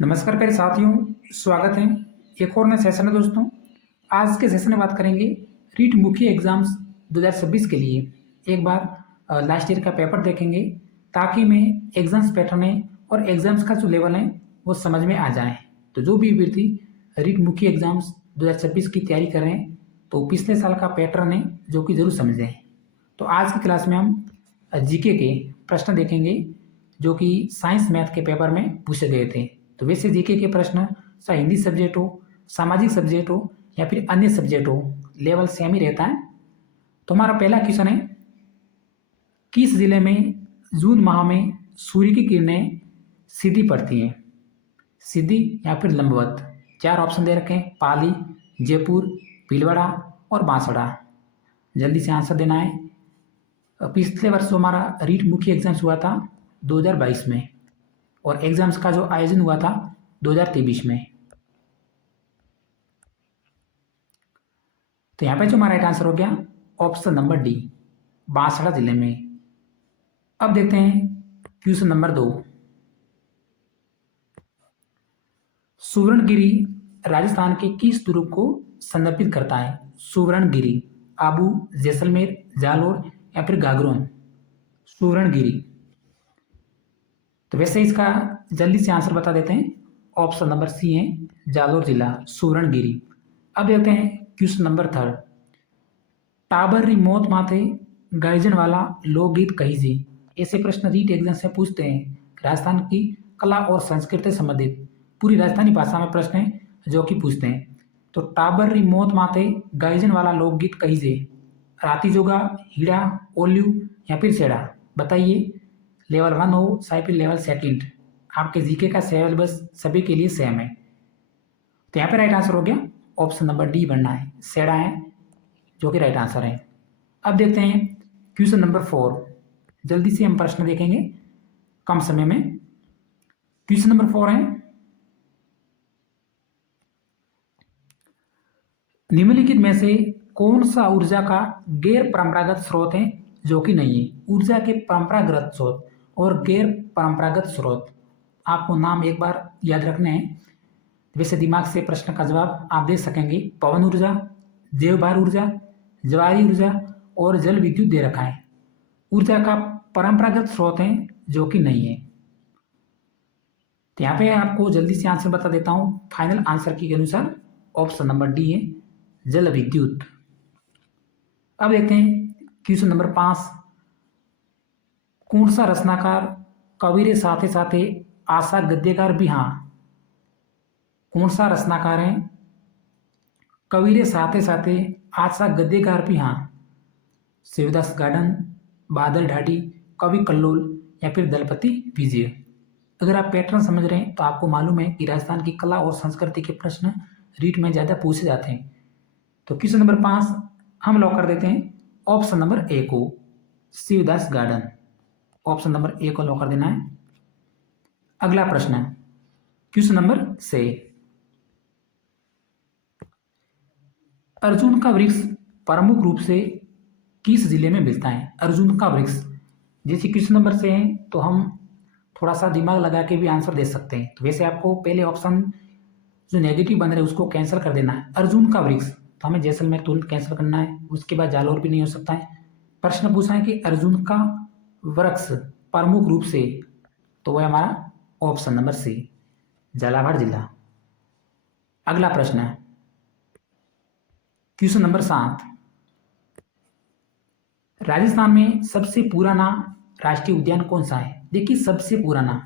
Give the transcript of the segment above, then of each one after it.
नमस्कार प्यारे साथियों, स्वागत है एक और नए सेशन में। दोस्तों, आज के सेशन में बात करेंगे रीट मुख्य एग्जाम्स 2026 के लिए। एक बार लास्ट ईयर का पेपर देखेंगे ताकि मैं एग्जाम्स पैटर्न है और एग्जाम्स का जो लेवल है वो समझ में आ जाए। तो जो भी विद्यार्थी रीट मुख्य एग्जाम्स 2026 की तैयारी कर रहे हैं तो पिछले साल का पैटर्न है जो कि जरूर समझें। तो आज की क्लास में हम जीके के प्रश्न देखेंगे जो कि साइंस मैथ के पेपर में पूछे गए थे। तो वैसे जीके के प्रश्न चाहे हिंदी सब्जेक्ट हो, सामाजिक सब्जेक्ट हो या फिर अन्य सब्जेक्ट हो, लेवल सेम ही रहता है। तो हमारा पहला क्वेश्चन है, किस जिले में जून माह में सूर्य की किरणें सीधी पड़ती हैं? सीधी या फिर लंबवत? चार ऑप्शन दे रखे हैं, पाली, जयपुर, भीलवाड़ा और बांसवाड़ा। जल्दी से आंसर देना है। पिछले वर्ष जो हमारा रीट मुख्य एग्जाम्स हुआ था 2022 में और एग्जाम्स का जो आयोजन हुआ था 2023 में। तो यहाँ पे जो हमारा राइट आंसर हो गया ऑप्शन नंबर डी, बांसवाड़ा जिले में। अब देखते हैं क्वेश्चन नंबर 2। सुवर्णगिरी राजस्थान के किस ध्रुव को संदर्भित करता है? सुवर्णगिरी, आबू, जैसलमेर, जालोर या फिर गागरोन? सुवर्णगिरी। तो वैसे इसका जल्दी से आंसर बता देते हैं। ऑप्शन नंबर सी है जालोर जिला, सुवर्णगिरी। अब देखते हैं क्वेश्चन नंबर 3। टाबर री मौत माथे गायजन वाला लोकगीत कहीजे। ऐसे प्रश्न रीट एग्जाम से पूछते हैं। राजस्थान की कला और संस्कृति से संबंधित पूरी राजस्थानी भाषा में प्रश्न है जो कि पूछते हैं। तो टाबर री मौत माथे गायजन वाला लोकगीत कहीजे, राती जोगा, हीड़ा, ओल्यू या फिर सेड़ा? बताइए। लेवल 1 हो चाहे फिर लेवल सेकंड, आपके जीके का सिलेबस सभी के लिए सेम है। तो यहाँ पे राइट आंसर हो गया ऑप्शन नंबर डी बनना है, सेड़ा है जो कि राइट आंसर है। अब देखते हैं क्वेश्चन नंबर 4। जल्दी से हम प्रश्न देखेंगे कम समय में। क्वेश्चन नंबर 4 है, निम्नलिखित में से कौन सा ऊर्जा का गैर परंपरागत स्रोत है जो कि नहीं है? ऊर्जा के परंपरागत स्रोत और गैर परंपरागत स्रोत, आपको नाम एक बार याद रखने हैं। वैसे दिमाग से प्रश्न का जवाब आप दे सकेंगे। पवन ऊर्जा, जैव भार ऊर्जा, ज्वारी ऊर्जा और जल विद्युत दे रखा है। ऊर्जा का परंपरागत स्रोत है जो कि नहीं है। तो यहाँ पे आपको जल्दी से आंसर बता देता हूँ। फाइनल आंसर के अनुसार ऑप्शन नंबर डी है जल विद्युत। अब देखते हैं क्वेश्चन नंबर 5। कौन सा रचनाकार कबीरे साथे साथे आशा गद्यकार भी? हाँ, कौन सा रचनाकार है कबीरे साथे साथे आशा गद्यकार भी? हाँ, शिवदास गार्डन, बादल ढाडी, कवि कल्लोल या फिर दलपति विजय? अगर आप पैटर्न समझ रहे हैं तो आपको मालूम है कि राजस्थान की कला और संस्कृति के प्रश्न रीट में ज़्यादा पूछे जाते हैं। तो क्वेश्चन नंबर 5 हम लॉक कर देते हैं ऑप्शन नंबर ए को, शिवदास गार्डन। ऑप्शन नंबर ए को लॉक कर देना है। अगला प्रश्न है क्वेश्चन नंबर 6। अर्जुन का वृक्ष प्रमुख रूप से किस जिले में मिलता है? अर्जुन का वृक्ष, जैसे क्वेश्चन नंबर से है तो हम थोड़ा सा दिमाग लगा के भी आंसर दे सकते हैं। तो वैसे आपको पहले ऑप्शन जो नेगेटिव बन रहे हैं उसको कैंसिल कर देना है। अर्जुन का वृक्ष तो हमें जैसलमेर तुरंत कैंसिल करना है, उसके बाद जालौर भी नहीं हो सकता है। प्रश्न पूछा है कि अर्जुन का वृक्ष प्रमुख रूप से, तो वह हमारा ऑप्शन नंबर सी झालावाड़ जिला। अगला प्रश्न है क्वेश्चन नंबर 7। राजस्थान में सबसे पुराना राष्ट्रीय उद्यान कौन सा है? देखिए सबसे पुराना,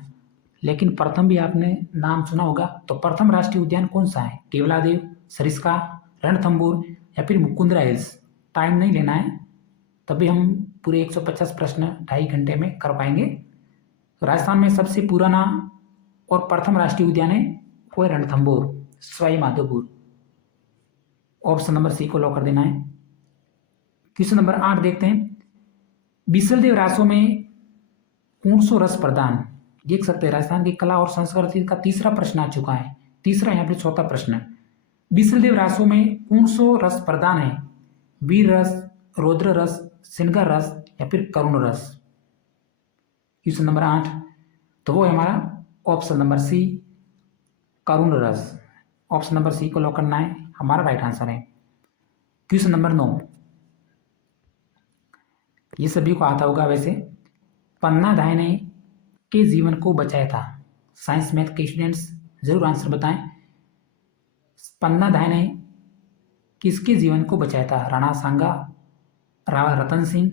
लेकिन प्रथम भी आपने नाम सुना होगा। तो प्रथम राष्ट्रीय उद्यान कौन सा है? केवलादेव, सरिस्का, रणथंबोर या फिर मुकुंदरा हिल्स? टाइम नहीं लेना है, तभी हम पूरे 150 प्रश्न 2.5 घंटे में कर पाएंगे। तो राजस्थान में सबसे पुराना और प्रथम राष्ट्रीय उद्यान है वो है Ranthambore, Sawai Madhopur. Option number C को लॉक कर देना है। क्वेश्चन नंबर 8 देखते हैं, बिसलदेव रासो में कौन सो रस प्रदान? देख सकते हैं राजस्थान की कला और संस्कृति का तीसरा प्रश्न आ चुका है, तीसरा यहाँ पे चौथा प्रश्न। बिसलदेव रासो में कौन सो रस प्रदान है? वीर रस, रौद्र रस, सिनगर रस या फिर करुण रस? क्वेश्चन नंबर 8 तो वो है हमारा ऑप्शन नंबर सी करुण रस। ऑप्शन नंबर सी को लॉक करना है, हमारा राइट आंसर है। क्वेश्चन नंबर 9, ये सभी को आता होगा वैसे। पन्ना धाय ने के जीवन को बचाया था। साइंस मैथ के स्टूडेंट्स जरूर आंसर बताएं। पन्ना धाय ने किसके जीवन को बचाया था? राणा सांगा, राणा रतन सिंह,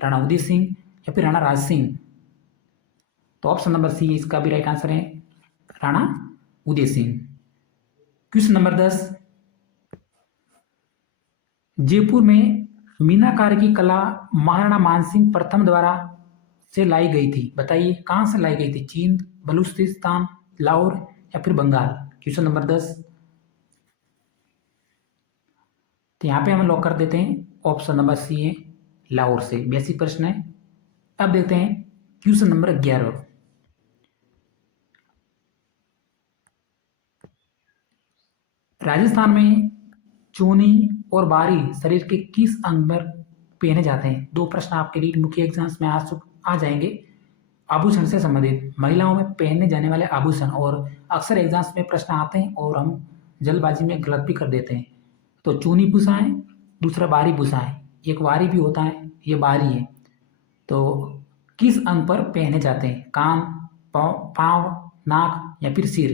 राणा उदय सिंह या फिर राणा राज सिंह? तो ऑप्शन नंबर सी इसका भी राइट आंसर है, राणा उदय सिंह। क्वेश्चन नंबर 10, जयपुर में मीनाकारी की कला महाराणा मानसिंह प्रथम द्वारा से लाई गई थी। बताइए कहां से लाई गई थी? चीन, बलूचिस्तान, लाहौर या फिर बंगाल? क्वेश्चन नंबर 10, तो यहाँ पे हम लॉक कर देते हैं, ऑप्शन नंबर सी है, लाहौर से। बेसिक प्रश्न है। अब देखते हैं क्वेश्चन नंबर 11, राजस्थान में चूनी और बारी शरीर के किस अंग पर पहने जाते हैं? दो प्रश्न आपके रीट मुख्य एग्जाम्स में आ जाएंगे। आभूषण से संबंधित, महिलाओं में पहनने जाने वाले आभूषण, और अक्सर एग्जाम्स में प्रश्न आते हैं और हम जल्दबाजी में गलत भी कर देते हैं। तो चूनी भूषाएं, दूसरा बारी भूषाएं। एक वारी भी होता है, ये बारी है। तो किस अंग पर पहने जाते हैं? कान, पाँव, नाक या फिर सिर?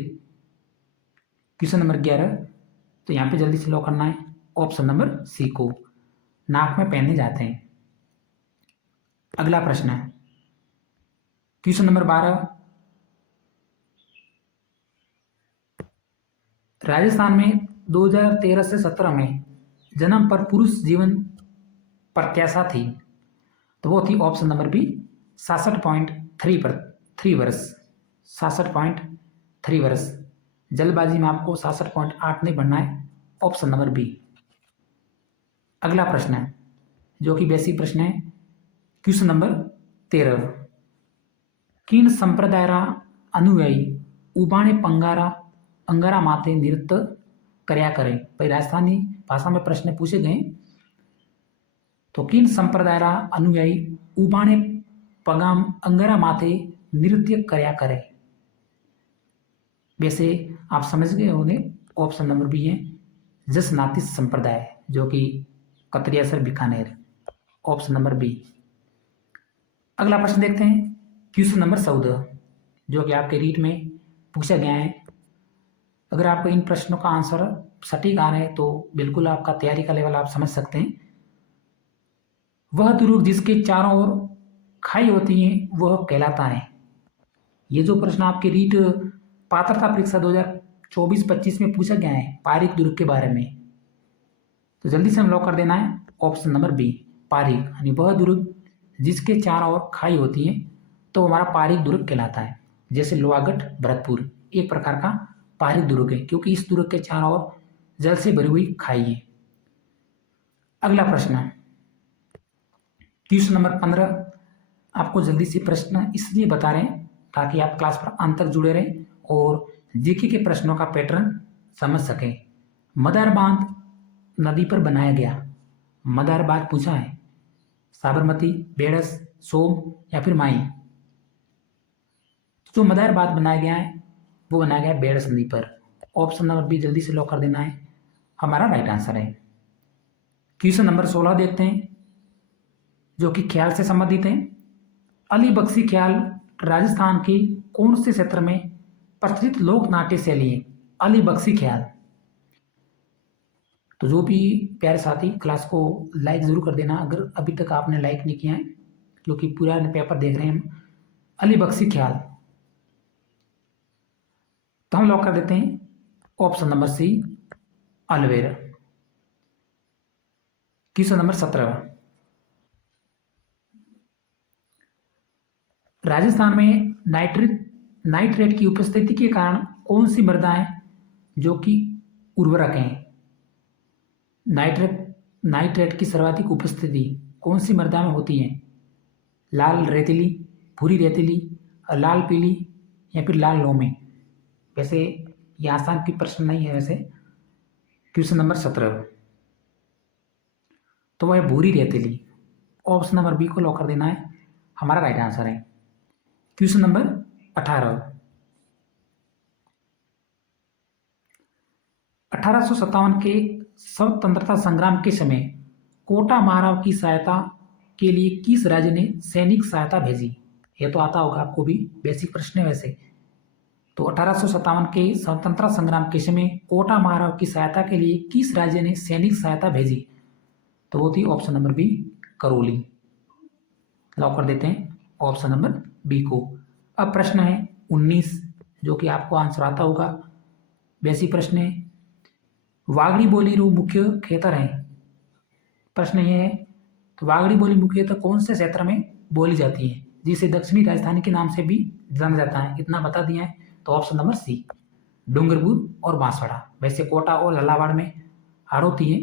क्वेश्चन नंबर 11, तो यहाँ पे जल्दी से लॉक करना है, ऑप्शन नंबर सी को, नाक में पहने जाते हैं। अगला प्रश्न है क्वेश्चन नंबर 12, राजस्थान में 2013 से 17 में जन्म पर पुरुष जीवन प्रत्याशा थी, तो वो थी ऑप्शन नंबर बी 66.3 वर्ष। 66.3 वर्ष। जल्दबाजी में आपको 66.8 नहीं बढ़ना है, ऑप्शन नंबर बी। अगला प्रश्न है जो कि बेसिक प्रश्न है, क्वेश्चन नंबर 13, किन संप्रदायरा अनुयायी उबाणे पंगारा अंगारा माते नृत्य कर्या करें? भाई राजस्थानी भाषा में प्रश्न पूछे गए। तो किन संप्रदायरा अनुयायी उबाणे पगाम अंगारा माथे नृत्य कर्या करें? वैसे आप समझ गए होंगे, ऑप्शन नंबर बी है जसनाती संप्रदाय, जो कि Katariyasar Bikaner, option number B. अगला प्रश्न देखते हैं क्वेश्चन नंबर 14, जो कि आपके रीट में पूछा गया है। अगर आपको इन प्रश्नों का आंसर सटीक आ रहा है तो बिल्कुल आपका तैयारी का लेवल आप समझ सकते हैं। वह दुर्ग जिसके चारों ओर खाई होती है वह कहलाता है। ये जो प्रश्न आपके रीट पात्रता परीक्षा 2024-25 में पूछा गया है पारिक दुर्ग के बारे में, तो जल्दी से हम लॉक कर देना है, ऑप्शन नंबर बी पारिक, यानी वह दुर्ग जिसके चारों ओर खाई होती है तो हमारा पारिक दुर्ग कहलाता है। जैसे लोहागढ़, भरतपुर एक प्रकार का पारिक दुर्ग है, क्योंकि इस दुर्ग के चारों ओर जल से भरी हुई खाई है। अगला प्रश्न क्वेश्चन नंबर 15, आपको जल्दी से प्रश्न इसलिए बता रहे हैं ताकि आप क्लास पर अंत तक जुड़े रहें और जीके के प्रश्नों का पैटर्न समझ सकें। मदार बांध नदी पर बनाया गया, मदार बांध पूछा है, साबरमती, बेड़स, सोम या फिर माई? जो मदार बांध बनाया गया है वो बनाया गया बेड़स नदी पर, ऑप्शन नंबर बी जल्दी से लॉक कर देना है, हमारा राइट आंसर है। क्वेश्चन नंबर 16 देखते हैं जो कि ख्याल से संबंधित है। अली बख्शी ख्याल राजस्थान के कौन से क्षेत्र में प्रचलित लोक नाट्य शैली है? अली बख्शी ख्याल। तो जो भी प्यारे साथी क्लास को लाइक जरूर कर देना अगर अभी तक आपने लाइक नहीं किया है, क्योंकि पूरा पेपर देख रहे हैं हम। अली बख्शी ख्याल, तो हम लॉक कर देते हैं option number C Alwar. Question number 17, Rajasthan में नाइट्रेट की उपस्थिति के कारण कौन सी मृदाएं जो कि उर्वरक हैं? नाइट्रेट की सर्वाधिक उपस्थिति कौन सी मृदा में होती है? लाल रेतीली, भूरी रेतीली, लाल पीली या फिर लाल लोमे? वैसे ये आसान की प्रश्न नहीं है वैसे। क्वेश्चन नंबर 17, तो वह भूरी रेतीली, ऑप्शन नंबर बी को लॉक कर देना है, हमारा राइट आंसर है। क्वेश्चन नंबर 18, 1857 के स्वतंत्रता संग्राम के समय कोटा महाराव की सहायता के लिए किस राज्य ने सैनिक सहायता भेजी? ये तो आता होगा आपको भी, बेसिक प्रश्न है वैसे। तो 1857 के स्वतंत्रता संग्राम के समय कोटा महाराव की सहायता के लिए किस राज्य ने सैनिक सहायता भेजी? तो वो थी option number B, Karauli. Lock कर देते हैं ऑप्शन नंबर बी को। अब प्रश्न है 19, जो कि आपको आंसर आता होगा, बेसिक प्रश्न है। वागड़ी बोली रू मुख्य खेतर है। प्रश्न ये है, तो वागड़ी बोली मुख्यतः कौन से क्षेत्र में बोली जाती है, जिसे दक्षिणी राजधानी के नाम से भी जाना जाता है? इतना बता दिया है, तो ऑप्शन नंबर सी, डूंगरपुर और बांसवाड़ा। वैसे कोटा और झालावाड़ में हाड़ौती है,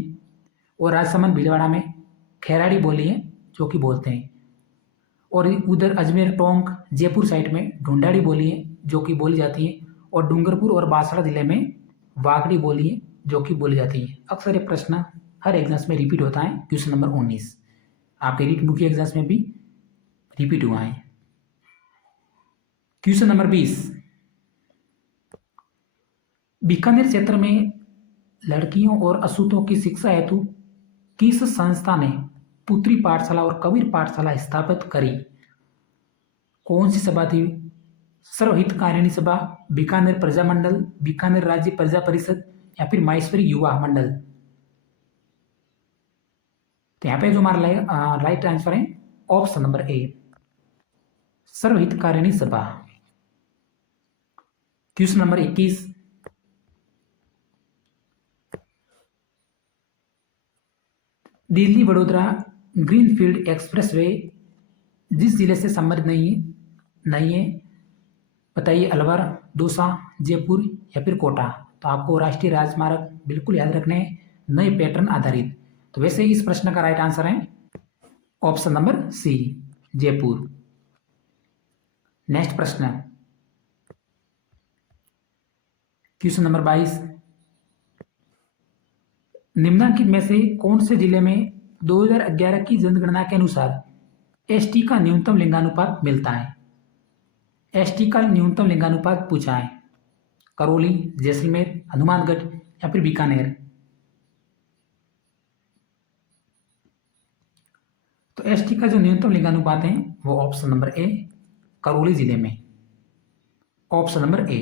और राजसमंद भीलवाड़ा में खैराड़ी बोली है जो कि बोलते हैं, और उधर अजमेर टोंक जयपुर साइड में ढूंढाड़ी बोली है जो कि बोली जाती है, और डूंगरपुर और बांसवाड़ा जिले में वागड़ी बोली है जो कि बोली जाती है। अक्सर ये प्रश्न हर एग्जाम्स में रिपीट होता है। क्वेश्चन नंबर 19 आपके रीट मुख्य एग्जाम्स में भी रिपीट हुआ है। क्वेश्चन नंबर 20, बीकानेर क्षेत्र में लड़कियों और अछूतों की शिक्षा हेतु किस संस्था ने पुत्री पाठशाला और कबीर पाठशाला स्थापित करी? कौन सी सभा थी? सर्वहितकारिणी सभा, बीकानेर प्रजा मंडल, बीकानेर राज्य प्रजा परिषद, या फिर माहेश्वरी युवा मंडल? तो यहाँ पे जो हमारा राइट आंसर है ऑप्शन नंबर ए, सर्वहितकारिणी सभा। Question number 21, Delhi Vadodara greenfield expressway जिस जिले से संबंधित नहीं है बताइए? अलवर, दौसा, जयपुर या फिर कोटा? तो आपको राष्ट्रीय राजमार्ग बिल्कुल याद रखने हैं, नए पैटर्न आधारित। तो वैसे इस प्रश्न का राइट आंसर है option number C, Jaipur. Next प्रश्न, क्वेश्चन नंबर 22, निम्नलिखित में से कौन से जिले में 2011 की जनगणना के अनुसार एसटी का न्यूनतम लिंगानुपात मिलता है? एसटी का न्यूनतम लिंगानुपात पूछा है। करौली, जैसलमेर, हनुमानगढ़ या फिर बीकानेर? तो एसटी का जो न्यूनतम लिंगानुपात है वो ऑप्शन नंबर ए, करौली जिले में। ऑप्शन नंबर ए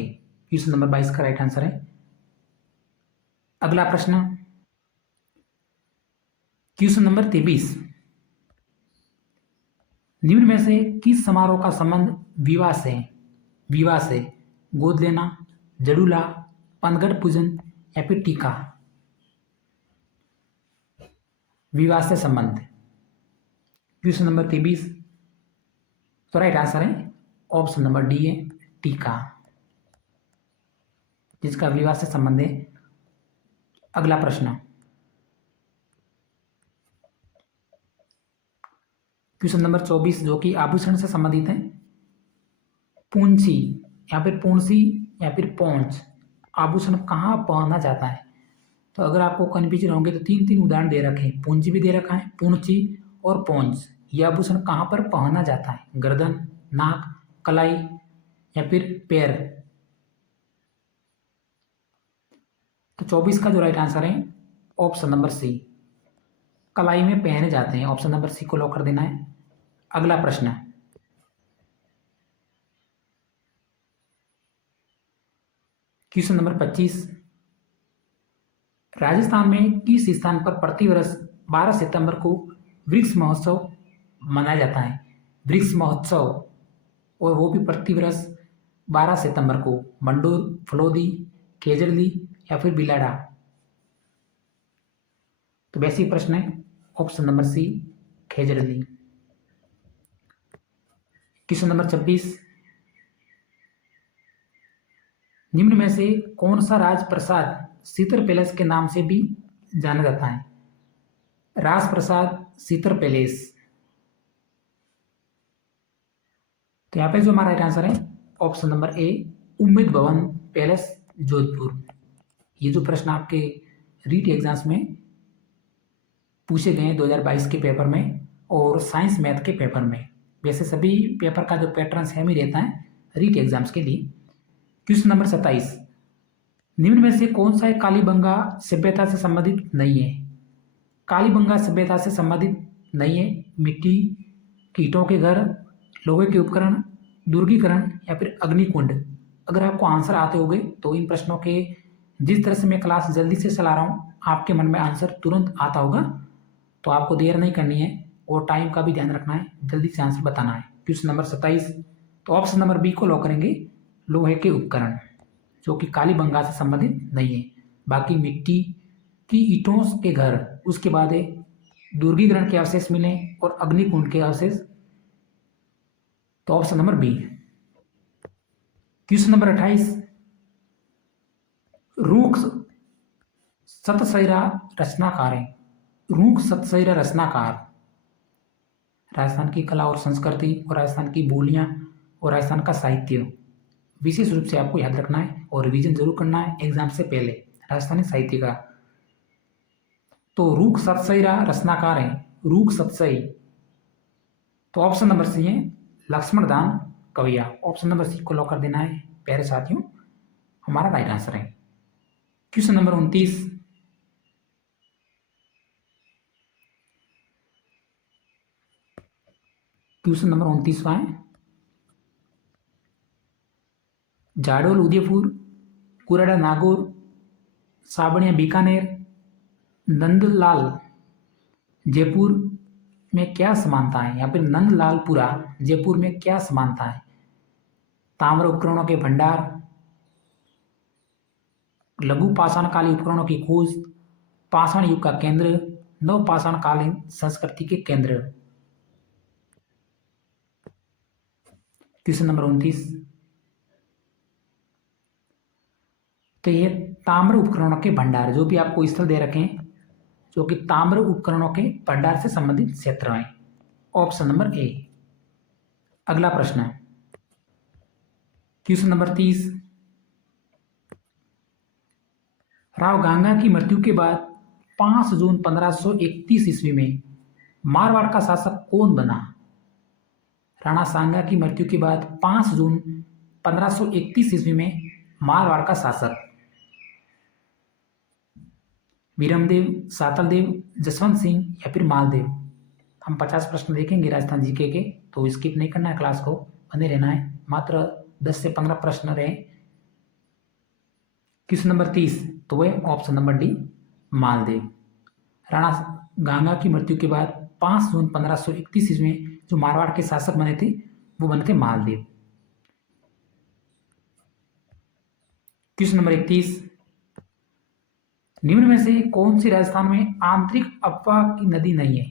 क्वेश्चन नंबर 22 का राइट आंसर है। अगला प्रश्न, क्वेश्चन नंबर 23, निम्न में से किस समारोह का संबंध विवाह से है? विवाह से गोद लेना, जड़ूला, पनघट पूजन या फिर टीका? विवाह से संबंध। क्वेश्चन नंबर 23, तो राइट आंसर है ऑप्शन नंबर डी है, टीका, जिसका विवाह से संबंध है। अगला प्रश्न, क्वेश्चन नंबर 24, जो कि आभूषण से संबंधित है। पूंची या फिर पूंसी या फिर पौंच आभूषण कहाँ पहना जाता है? तो अगर आपको कन्फ्यूजन होंगे तो तीन उदाहरण दे रखे हैं, पूंची भी दे रखा है, पूंची और पौंच। ये आभूषण कहाँ पर पहना जाता है? गर्दन, नाक, कलाई या फिर पैर? तो 24 का जो राइट आंसर है ऑप्शन नंबर सी, कलाई में पहने जाते हैं। ऑप्शन नंबर सी को लॉक कर देना है। अगला प्रश्न, क्वेश्चन नंबर 25, राजस्थान में किस स्थान पर प्रतिवर्ष 12 सितंबर को वृक्ष महोत्सव मनाया जाता है? वृक्ष महोत्सव, और वो भी प्रतिवर्ष 12 सितंबर को। मंडोर, फलोदी, केजरली या फिर बिलाड़ा? तो बेसिक प्रश्न है option number C, Khejarli. Question number 26, निम्न में से कौन सा राजप्रसाद सीतर पैलेस के नाम से भी जाना जाता है? राजप्रसाद सीतर पैलेस। तो यहाँ पे जो हमारा राइट आंसर है ऑप्शन नंबर ए, उम्मेद भवन पैलेस, जोधपुर। ये जो प्रश्न आपके रीट एग्जाम्स में पूछे गए हैं 2022 के पेपर में और साइंस मैथ के पेपर में, वैसे सभी पेपर का जो पैटर्न सेम ही रहता है रीट एग्जाम्स के लिए। क्वेश्चन नंबर 27, निम्न में से कौन सा एक कालीबंगा सभ्यता से संबंधित नहीं है? कालीबंगा सभ्यता से संबंधित नहीं है। मिट्टी की ईंटों के घर, लोहे के उपकरण, दुर्गीकरण या फिर अग्निकुंड। अगर आपको आंसर आते होंगे तो इन प्रश्नों के जिस तरह से मैं क्लास जल्दी से चला रहा हूँ आपके मन में आंसर तुरंत आता होगा, तो आपको देर नहीं करनी है और टाइम का भी ध्यान रखना है, जल्दी से आंसर बताना है। क्वेश्चन नंबर 27, तो ऑप्शन नंबर बी को लॉक करेंगे, लोहे के उपकरण, जो कि कालीबंगा से संबंधित नहीं है। बाकी मिट्टी की ईंटों के घर, उसके बाद दुर्गीकरण के अवशेष मिले और अग्निकुंड के अवशेष, तो option number B. Question number 28, रूख सतशैरा रचनाकार है। रूख सतशैरा रचनाकार राजस्थान की कला और संस्कृति और राजस्थान की बोलियां और राजस्थान का साहित्य विशेष रूप से आपको याद रखना है और रिवीजन जरूर करना है एग्जाम से पहले राजस्थानी साहित्य का। तो रूख सतशैरा रचनाकार है, रूख सतशई, तो ऑप्शन नंबर सी है लक्ष्मण दान कविया। ऑप्शन नंबर सी को लॉक कर देना है प्यारे साथियों, हमारा राइट आंसर है। क्वेश्चन नंबर 29, क्वेश्चन नंबर 29वां है, जाडोल उदयपुर, कुराड़ा नागौर, साबणिया बीकानेर, नंदलाल जयपुर में क्या समानता है, या फिर नंदलालपुरा जयपुर में क्या समानता है? ताम्र उपकरणों के भंडार, लघु पाषाणकालीन उपकरणों की खोज, पाषाण युग का केंद्र, नव पाषाणकालीन संस्कृति के केंद्र। क्वेश्चन नंबर 29, तो ये ताम्र उपकरणों के भंडार, जो भी आपको स्थल दे रखे हैं, जो कि ताम्र उपकरणों के भंडार से संबंधित क्षेत्र हैं। ऑप्शन नंबर ए। अगला प्रश्न है क्वेश्चन नंबर 30, राव गांगा की मृत्यु के बाद 5 जून 1531 ईस्वी में मारवाड़ का शासक कौन बना? राणा सांगा की मृत्यु के बाद 5 जून 1531 ईस्वी में मारवाड़ का शासक वीरमदेव, सातलदेव, जसवंत सिंह या फिर मालदेव। हम 50 प्रश्न देखेंगे राजस्थान जीके के, तो स्किप नहीं करना है, क्लास को बने रहना है, मात्र 10 से 15 प्रश्न रहे। क्वेश्चन नंबर 30, तो वह option number D Maldev. Rana Ganga की मृत्यु के बाद 5 जून 1531 ईस्वी में जो मारवाड़ के शासक बने थे वो बने थे मालदेव। क्वेश्चन नंबर 31, निम्न में से कौन सी राजस्थान में आंतरिक अफवाह की नदी नहीं है?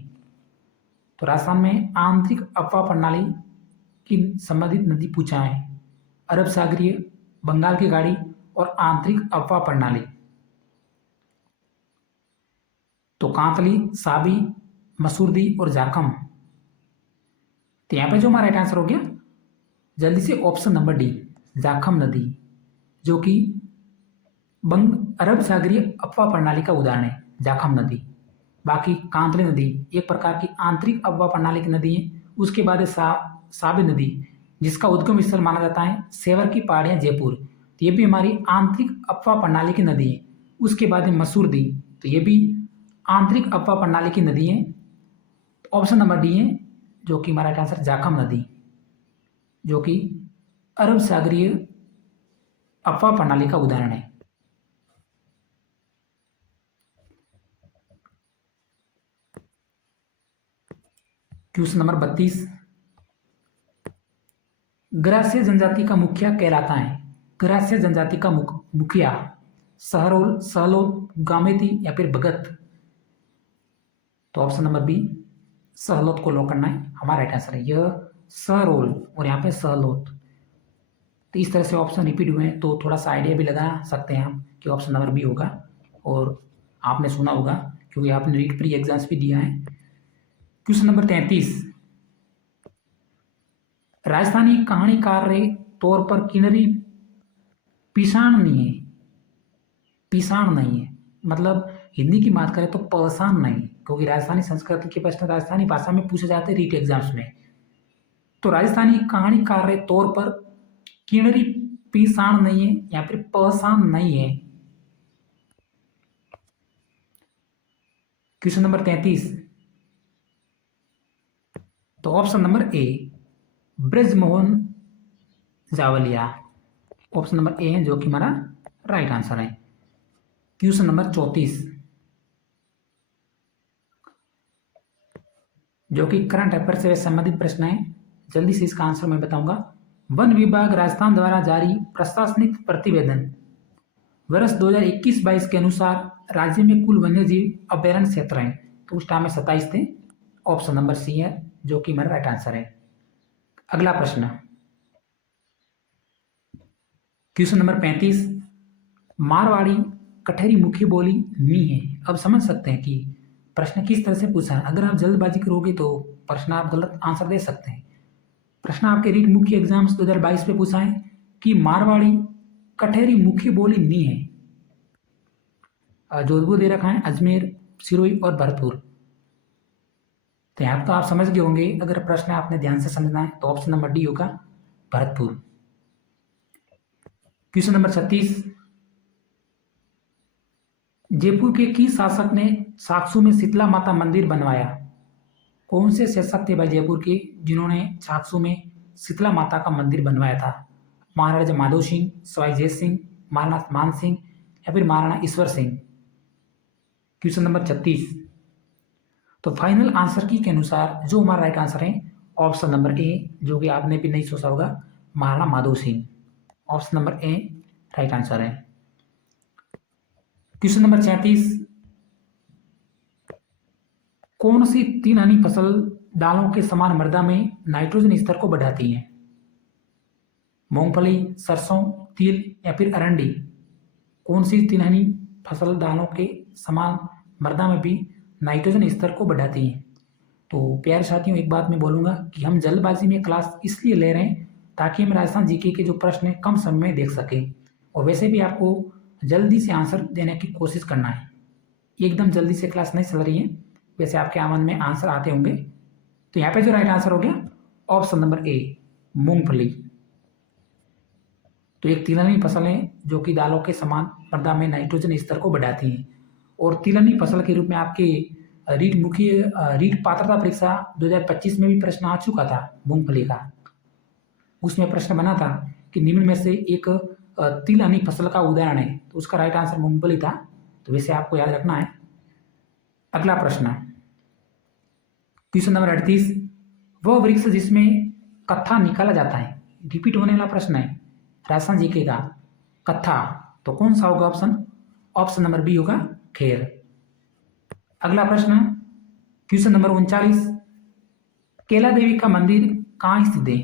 तो राजस्थान में आंतरिक अफवाह प्रणाली की संबंधित नदी पूछा है, अरब सागरीय, बंगाल की खाड़ी और आंतरिक अफवाह प्रणाली। तो कांतली, साबी, मसूरदी और जाखम। तो यहां पे जो हमारा राइट आंसर हो गया जल्दी से ऑप्शन नंबर डी जाखम नदी, जो कि बंग अरब सागरीय अफवाह प्रणाली का उदाहरण है जाखम नदी। बाकी कांतली नदी एक प्रकार की आंतरिक अफवाह प्रणाली की नदी है। उसके बाद है साबी नदी, जिसका उद्गम स्थल माना जाता है सेवर की पहाड़ियां जयपुर, तो ये भी हमारी आंतरिक अफवाह प्रणाली की नदी है। उसके बाद है मसूरदी, तो ये भी आंतरिक अफवाह प्रणाली की नदी है। ऑप्शन नंबर डी है जो कि हमारा आंसर जाखम नदी, जो कि अरब सागरीय अफवाह प्रणाली का उदाहरण है। क्वेश्चन नंबर 32, ग्रास्य जनजाति का मुखिया कहलाता है? ग्रास्य जनजाति का मुखिया सहरोल, सहलोत, गामेती या फिर भगत। तो ऑप्शन नंबर बी सहलोत को लॉक करना है, हमारा राइट आंसर है। यह सहरोल और यहाँ पे सहलोत। तो इस तरह से ऑप्शन रिपीट हुए हैं तो थोड़ा सा आइडिया भी लगा सकते हैं हम कि ऑप्शन नंबर बी होगा, और आपने सुना होगा क्योंकि आपने रीट प्री एग्जाम्स भी दिया है। क्वेश्चन नंबर 33, राजस्थानी कहानीकार रे तौर पर किन्नरी पिशाण नहीं है, पिशाण नहीं है, मतलब हिंदी की बात करें तो पहचान नहीं, क्योंकि राजस्थानी संस्कृति के प्रश्न राजस्थानी भाषा में पूछे जाते हैं रीट एग्जाम्स में। तो राजस्थानी कहानीकार रे तौर पर किन्नरी पिशाण नहीं है या फिर पहचान नहीं है, क्वेश्चन नंबर 33, तो option number A Brajmohan Jawalia, option number A है जो कि हमारा राइट आंसर है। क्वेश्चन नंबर 34, जो कि करंट अफेयर से संबंधित प्रश्न है, जल्दी से इसका आंसर मैं बताऊंगा। वन विभाग राजस्थान द्वारा जारी प्रशासनिक प्रतिवेदन वर्ष 2021-22 के अनुसार राज्य में कुल वन्यजीव अभ्यारण्य क्षेत्र हैं, तो उस टाइम में 27 थे। ऑप्शन नंबर सी है जो कि मेरा राइट आंसर है। अगला प्रश्न, क्वेश्चन नंबर 35, मारवाड़ी कठेरी मुख्य बोली नहीं है। अब समझ सकते हैं कि प्रश्न किस तरह से पूछा है। अगर आप जल्दबाजी करोगे तो प्रश्न आप गलत आंसर दे सकते हैं। प्रश्न आपके रीट मुख्य एग्जाम्स 2022 पे पूछा है कि मारवाड़ी कठेरी मुख्य बोली नहीं है। जोधपुर दे रखा है, अजमेर, सिरोही और भरतपुर। तो यहाँ तो आप समझ गए होंगे। अगर प्रश्न आपने ध्यान से समझना है तो ऑप्शन नंबर डी होगा, भरतपुर। क्वेश्चन नंबर 36, जयपुर के किस शासक ने साक्सू में शीतला माता मंदिर बनवाया? कौन से शासक थे भाई जयपुर के जिन्होंने साक्सू में शीतला माता का मंदिर बनवाया था? महाराजा माधो सिंह, सवाई जय सिंह, महाराणा मान सिंह या फिर महाराणा ईश्वर सिंह? क्वेश्चन नंबर 36, तो फाइनल आंसर की के अनुसार जो हमारा राइट आंसर है ऑप्शन नंबर ए, जो कि आपने भी नहीं सोचा होगा, महाराणा माधो सिंह। ऑप्शन नंबर ए राइट आंसर है। क्वेश्चन नंबर 37, कौन सी तीन हनी फसल दालों के समान मृदा में नाइट्रोजन स्तर को बढ़ाती है? मूंगफली, सरसों, तिल या फिर अरंडी? कौन सी तीन हनी फसल दालों के समान मृदा में भी नाइट्रोजन स्तर को बढ़ाती है? तो प्यारे साथियों, एक बात मैं बोलूँगा कि हम जल्दबाजी में क्लास इसलिए ले रहे हैं ताकि हम राजस्थान जीके के जो प्रश्न हैं कम समय में देख सकें। और वैसे भी आपको जल्दी से आंसर देने की कोशिश करना है। एकदम जल्दी से क्लास नहीं चल रही है, वैसे आपके मन में आंसर आते होंगे। तो यहाँ पे जो राइट आंसर हो गया ऑप्शन नंबर ए, मूंगफली। तो एक तिलहनी फसल है जो कि दालों के समान मृदा में नाइट्रोजन स्तर को बढ़ाती हैं। और तिलहनी फसल के रूप में आपके रीट पात्रता परीक्षा 2025 में भी प्रश्न आ चुका था मूंगफली का। उसमें प्रश्न बना था कि निम्न में से एक तिलहनी फसल का उदाहरण है, तो उसका राइट आंसर मूंगफली था। तो वैसे आपको याद रखना है। अगला प्रश्न, क्वेश्चन नंबर 38, वह वृक्ष जिसमें कत्था निकाला जाता है। रिपीट होने वाला प्रश्न है राजस्थान जीके का, कत्था। तो कौन सा होगा ऑप्शन? ऑप्शन नंबर बी होगा, खेर। अगला प्रश्न, क्वेश्चन नंबर 39, केला देवी का मंदिर कहाँ स्थित है?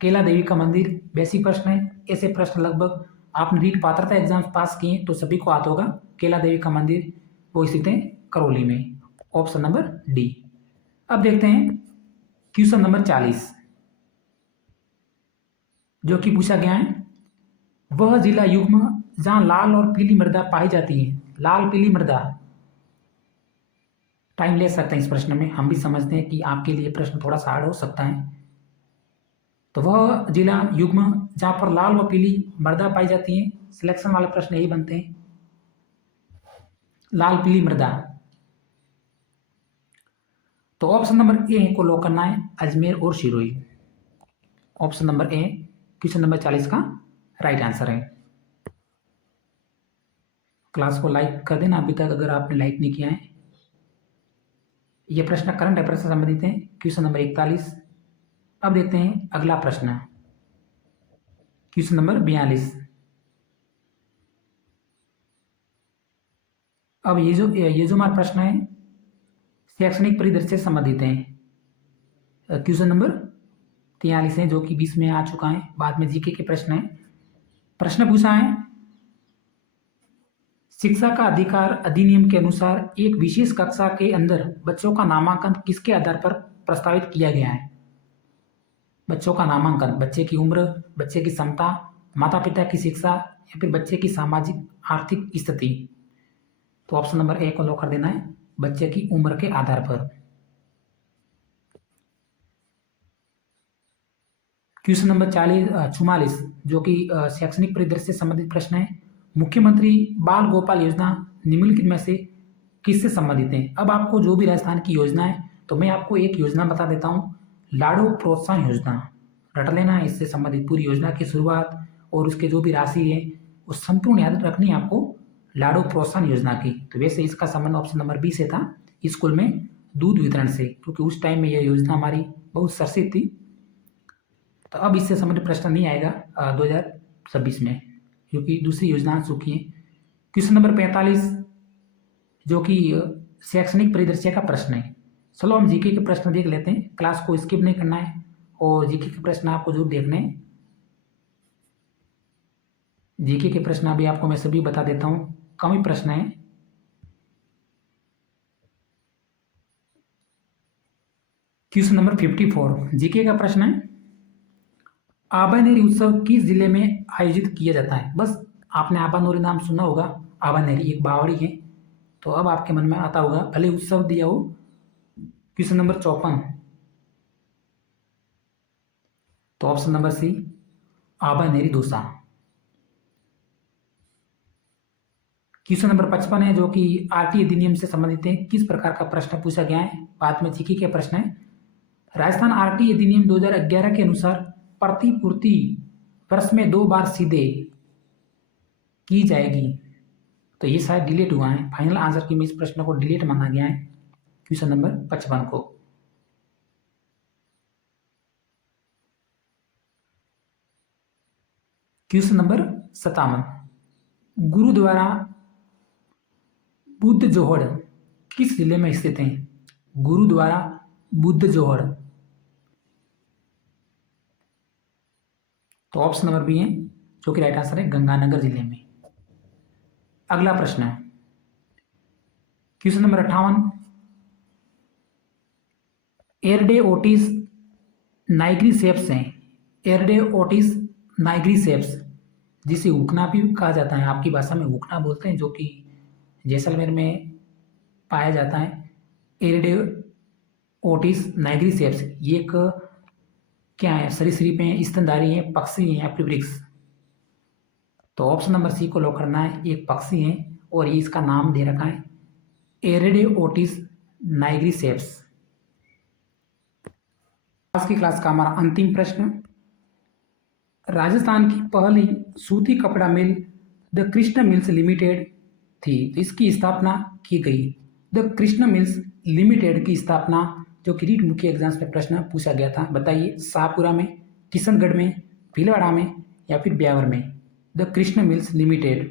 केला देवी का मंदिर बेसिक प्रश्न है। ऐसे प्रश्न लगभग आपने रीट पात्रता एग्जाम पास किए तो सभी को आता होगा। केला देवी का मंदिर वो स्थित है करौली में। Option number D. अब देखते हैं क्वेश्चन नंबर 40, जो कि पूछा गया है, वह जिला युग्म जहां लाल और पीली मृदा पाई जाती है। लाल पीली मृदा, टाइम ले सकते हैं इस प्रश्न में। हम भी समझते हैं कि आपके लिए प्रश्न थोड़ा सा हार्ड हो सकता है। तो वह जिला युग्म जहां पर लाल व पीली मृदा पाई जाती है, सिलेक्शन वाले प्रश्न यही बनते हैं, लाल पीली मृदा। तो ऑप्शन नंबर ए को लॉक करना है, अजमेर और सिरोही। ऑप्शन नंबर ए क्वेश्चन नंबर 40 का राइट आंसर है। क्लास को लाइक कर देना अभी तक अगर आपने लाइक नहीं किया है। यह प्रश्न करंट अफेयर से संबंधित है, क्वेश्चन नंबर 41। अब देखते हैं अगला प्रश्न, क्वेश्चन नंबर 42। अब ये जो हमारा प्रश्न है शैक्षणिक परिदृश्य से संबंधित है। क्वेश्चन नंबर 43 है जो कि 20 में आ चुका है, बाद में जीके के प्रश्न है। प्रश्न पूछा है, शिक्षा का अधिकार अधिनियम के अनुसार एक विशेष कक्षा के अंदर बच्चों का नामांकन किसके आधार पर प्रस्तावित किया गया है? बच्चों का नामांकन बच्चे की उम्र, बच्चे की क्षमता, माता पिता की शिक्षा या फिर बच्चे की सामाजिक आर्थिक स्थिति? तो ऑप्शन नंबर ए को लॉक कर देना है, बच्चे की उम्र के आधार पर। क्वेश्चन नंबर 44 जो कि शैक्षणिक परिदृश्य से संबंधित प्रश्न है, मुख्यमंत्री बाल गोपाल योजना निम्नलिखित में से किससे संबंधित हैं। अब आपको जो भी राजस्थान की योजना है, तो मैं आपको एक योजना बता देता हूँ, लाड़ू प्रोत्साहन योजना। रट लेना है, इससे संबंधित पूरी योजना की शुरुआत और उसके जो भी राशि है वो संपूर्ण याद रखनी है आपको, लाड़ू प्रोत्साहन योजना की। तो वैसे इसका संबंध ऑप्शन नंबर बी से था, स्कूल में दूध वितरण से, क्योंकि उस टाइम में यह योजना हमारी बहुत चर्चित थी। तो अब इससे संबंधित प्रश्न नहीं आएगा 2026 में, क्योंकि दूसरी योजना आ चुकी है। क्वेश्चन नंबर 45 जो कि शैक्षणिक परिदृश्य का प्रश्न है। चलो हम जीके के प्रश्न देख लेते हैं, क्लास को स्किप नहीं करना है और जीके के प्रश्न आपको जरूर देखने हैं। जीके के प्रश्न अभी आपको मैं सभी बता देता हूँ, कम ही प्रश्न है। क्वेश्चन नंबर 54 जीके का प्रश्न है, आबानेरी उत्सव किस जिले में आयोजित किया जाता है। बस आपने आबानेरी नाम सुना होगा, आबानेरी एक बावड़ी है, तो अब आपके मन में आता होगा, भले उत्सव दिया हो। क्वेश्चन नंबर 54, तो option number C Abhaneri Dausa. Question number 55 है जो कि आरटी अधिनियम से संबंधित है, किस प्रकार का प्रश्न पूछा गया है, बाद में जीके के प्रश्न है। राजस्थान आरटी अधिनियम 2011 के अनुसार प्रतिपूर्ति वर्ष में 2 बार सीधे की जाएगी, तो ये शायद डिलीट हुआ है। फाइनल आंसर की में इस प्रश्न को डिलीट माना गया है, क्वेश्चन नंबर 55 को। क्वेश्चन नंबर 57, गुरुद्वारा बुद्ध जोहड़ किस जिले में स्थित है। गुरुद्वारा बुद्ध जोहड़, तो ऑप्शन नंबर बी है जो कि राइट आंसर है, गंगानगर जिले में। अगला प्रश्न है क्वेश्चन नंबर 58, एरडे ओटिस नाइग्रीसेप्स हैं। एरडे ओटिस नाइग्रीसेप्स, जिसे हुकना भी कहा जाता है, आपकी भाषा में हुकना बोलते हैं, जो कि जैसलमेर में पाया जाता है। एरडे ओटिस नाइग्रीसेप्स ये एक क्या है, सरीसृप हैं, स्तनधारी हैं, पक्षी हैं, एप्लीवृक्ष। तो ऑप्शन नंबर सी को लॉक करना है, एक पक्षी है और ये इसका नाम दे रखा है एरडे ओटिस नाइग्रीसेप्स। आज की क्लास का हमारा अंतिम प्रश्न, राजस्थान की पहली सूती कपड़ा मिल द कृष्ण मिल्स लिमिटेड थी, तो इसकी स्थापना की गई। द कृष्ण मिल्स लिमिटेड की स्थापना, जो कि रीट मुख्य एग्जाम्स में प्रश्न पूछा गया था, बताइए शाहपुरा में, किशनगढ़ में, भीलवाड़ा में या फिर ब्यावर में। द कृष्ण मिल्स लिमिटेड,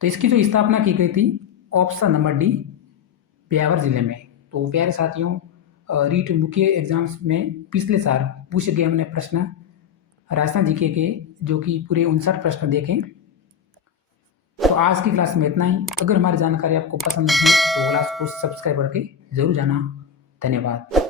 तो इसकी जो स्थापना की गई थी ऑप्शन नंबर डी, ब्यावर जिले में। तो प्यारे साथियों, रीट मुख्य एग्जाम्स में पिछले साल पूछे गए हमने प्रश्न राजस्थान जीके के, जो कि पूरे 59 प्रश्न देखें। तो आज की क्लास में इतना ही। अगर हमारी जानकारी आपको पसंद आई तो क्लास को सब्सक्राइब करके जरूर जाना। धन्यवाद।